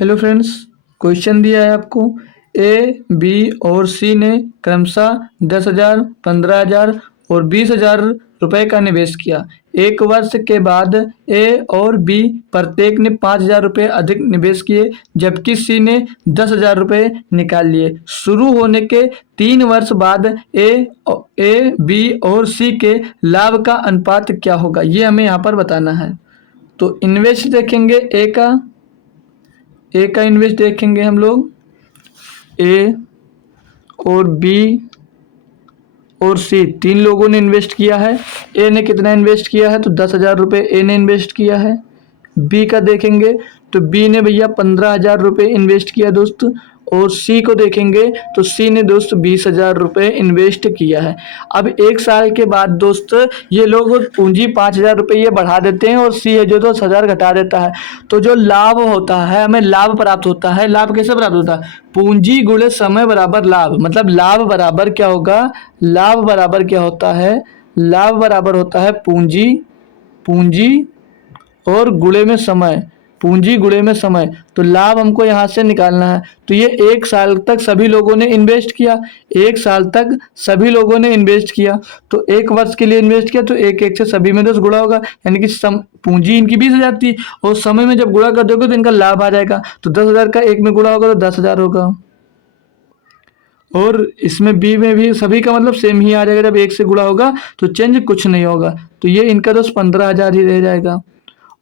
Hello friends, question दिया है आपको। ए, बी और सी ने क्रमशः 10,000, 15,000 और 20,000 रुपये का निवेश किया। एक वर्ष के बाद ए और बी प्रत्येक ने 5,000 रुपये अधिक निवेश किए, जबकि सी ने 10,000 रुपये निकाल लिए। शुरू होने के 3 वर्ष बाद ए, बी और सी के लाभ का अनुपात क्या होगा, ये हमें यहाँ पर बताना है। तो इन्वेस्ट देखेंगे ए का इन्वेस्ट देखेंगे हम लोग। ए और बी और सी 3 लोगों ने इन्वेस्ट किया है। ए ने कितना इन्वेस्ट किया है, तो 10,000 रुपये ए ने इन्वेस्ट किया है। बी का देखेंगे तो बी ने भैया 15,000 रुपये इन्वेस्ट किया दोस्त। और सी को देखेंगे तो सी ने दोस्त 20,000 रुपये इन्वेस्ट किया है। अब 1 साल के बाद दोस्त ये लोग पूंजी 5,000 रुपये ये बढ़ा देते हैं और सी है जो 10,000 घटा देता है। तो जो लाभ होता है, हमें लाभ प्राप्त होता है। लाभ कैसे प्राप्त होता है? पूंजी गुणे समय बराबर लाभ। मतलब लाभ बराबर क्या होगा? लाभ बराबर क्या होता है? लाभ बराबर होता है पूंजी और गुणे में समय। पूंजी गुणे में समय। तो लाभ हमको यहाँ से निकालना है। तो ये 1 साल तक सभी लोगों ने इन्वेस्ट किया। 1 साल तक सभी लोगों ने इन्वेस्ट किया। तो 1 वर्ष के लिए इन्वेस्ट किया तो 1 से सभी में 10 गुणा होगा, यानी कि पूंजी इनकी 20,000 थी और समय में जब गुणा कर दोगे तो इनका लाभ आ जाएगा। तो 10,000 का 1 में गुणा होगा तो 10,000 होगा। और इसमें बी में भी सभी का मतलब सेम ही आ जाएगा। जब 1 से गुणा होगा तो चेंज कुछ नहीं होगा। तो ये इनका दोस्त 15,000 ही रह जाएगा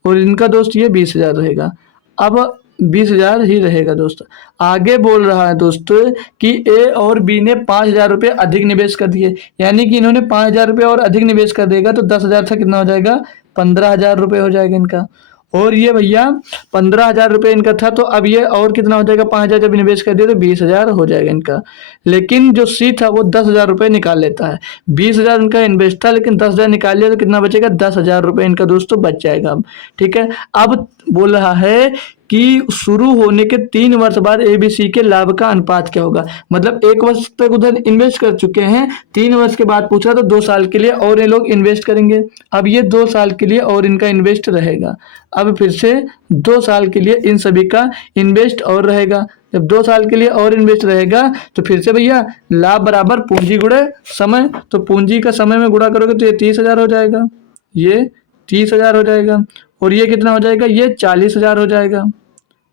और इनका दोस्त ये 20,000 रहेगा। अब 20,000 ही रहेगा दोस्त। आगे बोल रहा है दोस्त कि ए और बी ने 5,000 रुपये अधिक निवेश कर दिए, यानी कि इन्होंने 5,000 रुपये और अधिक निवेश कर देगा तो 10,000 से कितना हो जाएगा? 15,000 रुपये हो जाएगा इनका। और ये भैया 15,000 रुपये इनका था, तो अब ये और कितना हो जाएगा? 5,000 जब निवेश कर दिया तो 20,000 हो जाएगा इनका। लेकिन जो सी था वो 10,000 रुपये निकाल लेता है। 20,000 इनका इन्वेस्ट था, लेकिन 10,000 निकाल लिया तो कितना बचेगा? 10,000 रुपये इनका दोस्तों बच जाएगा। अब ठीक है। अब बोल रहा है कि शुरू होने के 3 वर्ष बाद एबीसी के लाभ का अनुपात क्या होगा। मतलब 1 वर्ष तक उधर इन्वेस्ट कर चुके हैं, 3 वर्ष के बाद पूछा तो 2 साल के लिए और ये लोग इन्वेस्ट करेंगे। अब ये 2 साल के लिए और इनका इन्वेस्ट रहेगा। अब फिर से 2 साल के लिए इन सभी का इन्वेस्ट और रहेगा। जब 2 साल के लिए और इन्वेस्ट रहेगा तो फिर से भैया लाभ बराबर पूंजी गुणे समय। तो पूंजी का समय में गुणा करोगे तो ये 30,000 हो जाएगा, ये 30,000 हो जाएगा। और ये कितना हो जाएगा? ये 40,000 हो जाएगा,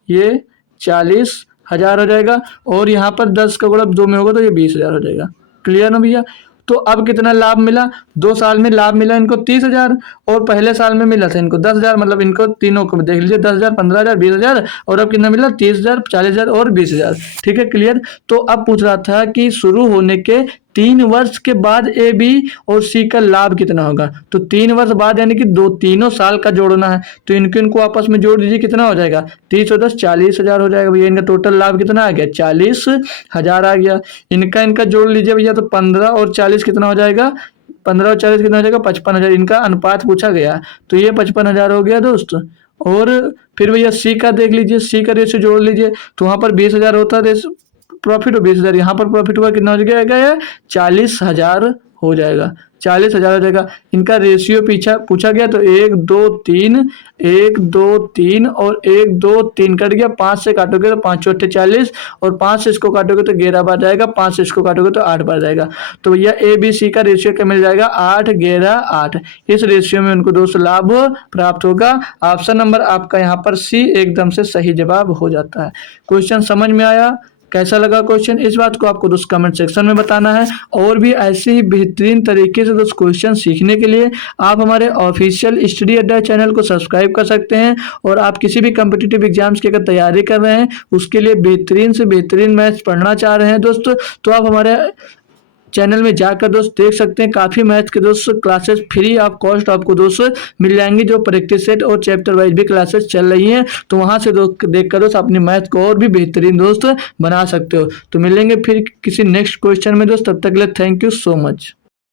ये 40,000 हो जाएगा। और यहाँ पर 10 का गुणा 2 में होगा तो ये 20,000 हो जाएगा। क्लियर ना भैया? तो अब कितना लाभ मिला? 2 साल में लाभ मिला इनको 30,000 और पहले साल में मिला था इनको 10,000। मतलब इनको तीनों को देख लीजिए, 10,000, 15,000, 20,000 और अब कितना मिला? 30,000, 40,000 और 20,000। ठीक है, क्लियर। तो अब पूछ रहा था कि शुरू होने के 3 वर्ष के बाद ए, बी और सी का लाभ कितना होगा। तो 3 वर्ष बाद यानी कि तीनों साल का जोड़ना है। तो इनको आपस में जोड़ दीजिए, कितना हो जाएगा? 30 और 10 40,000 हो जाएगा भैया। इनका टोटल लाभ कितना आ गया? 40,000 आ गया। इनका जोड़ लीजिए भैया, तो 15 और 40 कितना हो जाएगा? 15 और 40 कितना हो जाएगा? 55,000। इनका अनुपात पूछा गया तो ये 55,000 हो गया दोस्त। और फिर भैया सी का देख लीजिए, सी का रेशियो जोड़ लीजिए तो वहां पर 20,000 होता है प्रॉफिट, 20,000 यहाँ पर प्रॉफिट हुआ, कितना हो जाएगा? ये 40,000 हो जाएगा, 40,000 हो जाएगा। इनका रेशियो पूछा गया तो 1 2 3 1 2 3 और 1 2 3 कट गया। 5 से काटोगे तो 5 चौथे 40 और 5 से इसको काटोगे तो 11 बार जाएगा, 5 से इसको काटोगे तो 8 बार जाएगा। तो भैया ए बी सी का रेशियो क्या मिल जाएगा? 8 11 8। इस रेशियो में उनको दोस्त लाभ प्राप्त होगा। ऑप्शन नंबर आपका यहाँ पर सी एकदम से सही जवाब हो जाता है। क्वेश्चन समझ में आया? कैसा लगा क्वेश्चन, इस बात को आपको दोस्त कमेंट सेक्शन में बताना है। और भी ऐसे ही बेहतरीन तरीके से दोस्त क्वेश्चन सीखने के लिए आप हमारे ऑफिशियल स्टडी अड्डा चैनल को सब्सक्राइब कर सकते हैं। और आप किसी भी कम्पिटिटिव एग्जाम्स की अगर तैयारी कर रहे हैं, उसके लिए बेहतरीन से बेहतरीन मैथ्स पढ़ना चाह रहे हैं दोस्त, तो आप हमारे चैनल में जाकर दोस्त देख सकते हैं। काफ़ी मैथ के दोस्त क्लासेस फ्री ऑफ कॉस्ट आपको दोस्त मिल जाएंगी, जो प्रैक्टिस सेट और चैप्टर वाइज भी क्लासेस चल रही हैं। तो वहां से देख कर दोस्त अपनी मैथ को और भी बेहतरीन दोस्त बना सकते हो। तो मिलेंगे फिर किसी नेक्स्ट क्वेश्चन में दोस्त, तब तक के लिए थैंक यू सो मच।